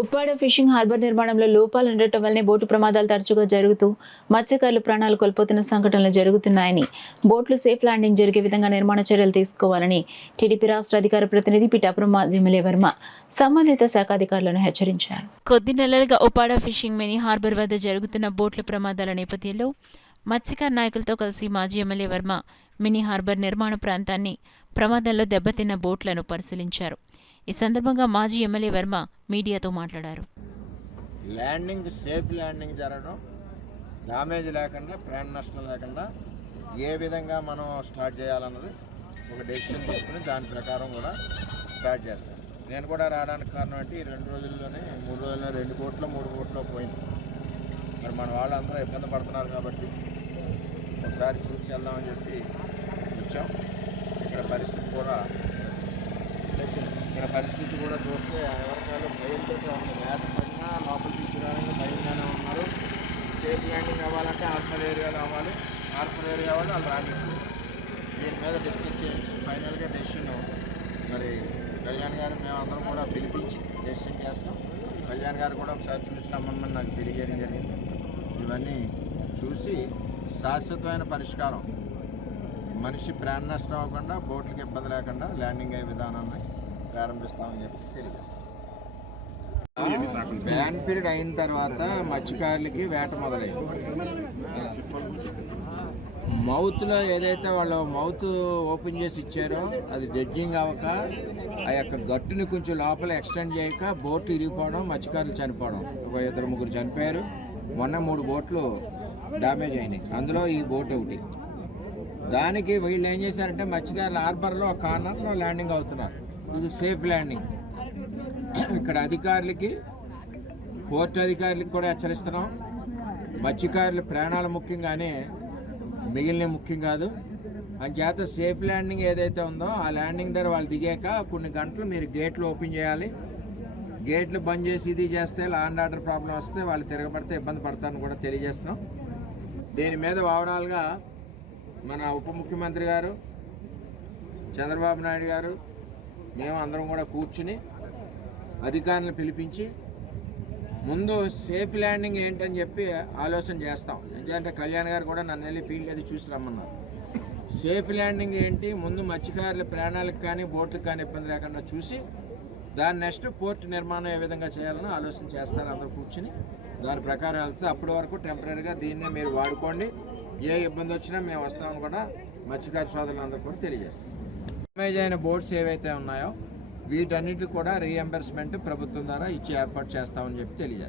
Uppada fishing harbour నిర్మాణంలో లోపాలు ఉండటం వల్లనే బోటు ప్రమాదాలు తరచుగా జరుగుతూ మత్స్యకారులు ప్రాణాలు కోల్పోతున్న సంఘటనలు జరుగుతున్నాయని, బోట్లు సేఫ్ ల్యాండింగ్ జరిగే విధంగా నిర్మాణ చర్యలు తీసుకోవాలని టీడీపీ రాష్ట్ర అధికార ప్రతినిధి పిఠాపురం మాజీ ఎమ్మెల్యే వర్మ సంబంధిత శాఖ అధికారులను హెచ్చరించారు. కొద్ది నెలలుగా ఉప్పాడ ఫిషింగ్ మినీ హార్బర్ వద్ద జరుగుతున్న బోట్ల ప్రమాదాల నేపథ్యంలో మత్స్యకార నాయకులతో కలిసి మాజీ ఎమ్మెల్యే వర్మ మినీ హార్బర్ నిర్మాణ ప్రాంతాన్ని, ప్రమాదంలో దెబ్బతిన్న బోట్లను పరిశీలించారు. ఈ సందర్భంగా మాజీ ఎమ్మెల్యే వర్మ మీడియాతో మాట్లాడారు. ల్యాండింగ్ సేఫ్ ల్యాండింగ్ జరగడం, డ్యామేజ్ లేకుండా, ప్రాణ నష్టం లేకుండా ఏ విధంగా మనం స్టార్ట్ చేయాలన్నది ఒక డెసిషన్ తీసుకుని దాని ప్రకారం కూడా స్టార్ట్ చేస్తాం. నేను కూడా రావడానికి కారణం అంటే ఈ 2 రోజుల్లోనే 3 రోజుల్లో 2 బోట్లో 3 బోట్లో పోయింది. మరి మన వాళ్ళందరూ ఇబ్బంది పడుతున్నారు కాబట్టి ఒకసారి చూసి వెళ్దామని చెప్పి వచ్చాం. ఇక్కడ పరిస్థితి కూడా చూస్తే ఎవరికాలు భయంతో వేట పడినా లోపల తీసుకురావాలని భయంగానే ఉన్నారు. సేఫ్ ల్యాండింగ్ అవ్వాలంటే హార్బర్ ఏరియాలో అవ్వాలి. హార్బర్ ఏరియా వాళ్ళు రాని దీని మీద డిస్కస్ చేసి ఫైనల్గా డెసిషన్ మరి కళ్యాణ్ గారు మేమందరం కూడా పిలిపించి డెసిషన్ చేస్తాం. కళ్యాణ్ గారు కూడా ఒకసారి చూసి రమ్మని నాకు తెలియజేయడం జరిగింది. ఇవన్నీ చూసి శాశ్వతమైన పరిష్కారం, మనిషి ప్రాణ నష్టం అవ్వకుండా, బోట్లకి ఇబ్బంది లేకుండా ల్యాండింగ్ అయ్యే విధానాన్ని ప్రారంభిస్తామని చెప్పి తెలియజేస్తాం. బ్యాన్ పీరియడ్ అయిన తర్వాత మత్స్యకారులకి వేట మొదలైంది. మౌత్లో ఏదైతే వాళ్ళు మౌత్ ఓపెన్ చేసి ఇచ్చారో అది డెడ్జింగ్ అవ్వక, ఆ యొక్క గట్టుని కొంచెం లోపల ఎక్స్టెండ్ చేయక బోట్లు ఇరిగిపోవడం, మత్స్యకారులు చనిపోవడం, ఒక 2-3 చనిపోయారు. మొన్న 3 బోట్లు డ్యామేజ్ అయినాయి, అందులో ఈ బోట్ ఒకటి. దానికి వీళ్ళు ఏం చేశారంటే మత్స్యకారులు హార్బర్లో ఒక కార్నర్లో ల్యాండింగ్ అవుతున్నారు. ఇది సేఫ్ ల్యాండింగ్. ఇక్కడ అధికారులకి, పోర్టు అధికారులకి కూడా హెచ్చరిస్తున్నాం. మత్స్యకారుల ప్రాణాలు ముఖ్యంగానే మిగిలిన ముఖ్యం కాదు. అంచేత సేఫ్ ల్యాండింగ్ ఏదైతే ఉందో ఆ ల్యాండింగ్ దగ్గర వాళ్ళు దిగాక కొన్ని గంటలు మీరు గేట్లు ఓపెన్ చేయాలి. గేట్లు బంద్ చేసి ఇది చేస్తే లా అండ్ ఆర్డర్ ప్రాబ్లం వస్తే వాళ్ళు తిరగబడితే ఇబ్బంది పడతారని కూడా తెలియజేస్తున్నాం. దీని మీద ఓవరాల్గా మన ఉప ముఖ్యమంత్రి గారు చంద్రబాబు నాయుడు గారు, మేము అందరం కూడా కూర్చుని అధికారులను పిలిపించి ముందు సేఫ్ ల్యాండింగ్ ఏంటని చెప్పి ఆలోచన చేస్తాం. ఎందుకంటే కళ్యాణ్ గారు కూడా నన్ను వెళ్ళి ఫీల్డ్ అది చూసి రమ్మన్నారు. సేఫ్ ల్యాండింగ్ ఏంటి, ముందు మత్స్యకారుల ప్రాణాలకు కానీ బోట్లకు కానీ ఇబ్బంది లేకుండా చూసి దాని నెక్స్ట్ పోర్ట్ నిర్మాణం ఏ విధంగా చేయాలని ఆలోచన చేస్తారు. అందరూ కూర్చుని దాని ప్రకారం వెళ్తే అప్పటి వరకు టెంపరీగా దీన్నే మీరు వాడుకోండి, ఏ ఇబ్బంది వచ్చినా మేము వస్తామని కూడా మత్స్యకార సోదరులందరూ కూడా తెలియజేస్తాం. డ్యామేజ్ అయిన బోట్స్ ఏవైతే ఉన్నాయో వీటన్నిటికి కూడా రీఎంబర్స్మెంట్ ప్రభుత్వం ద్వారా ఇచ్చి ఏర్పాటు చేస్తామని చెప్పి తెలియజేస్తాం.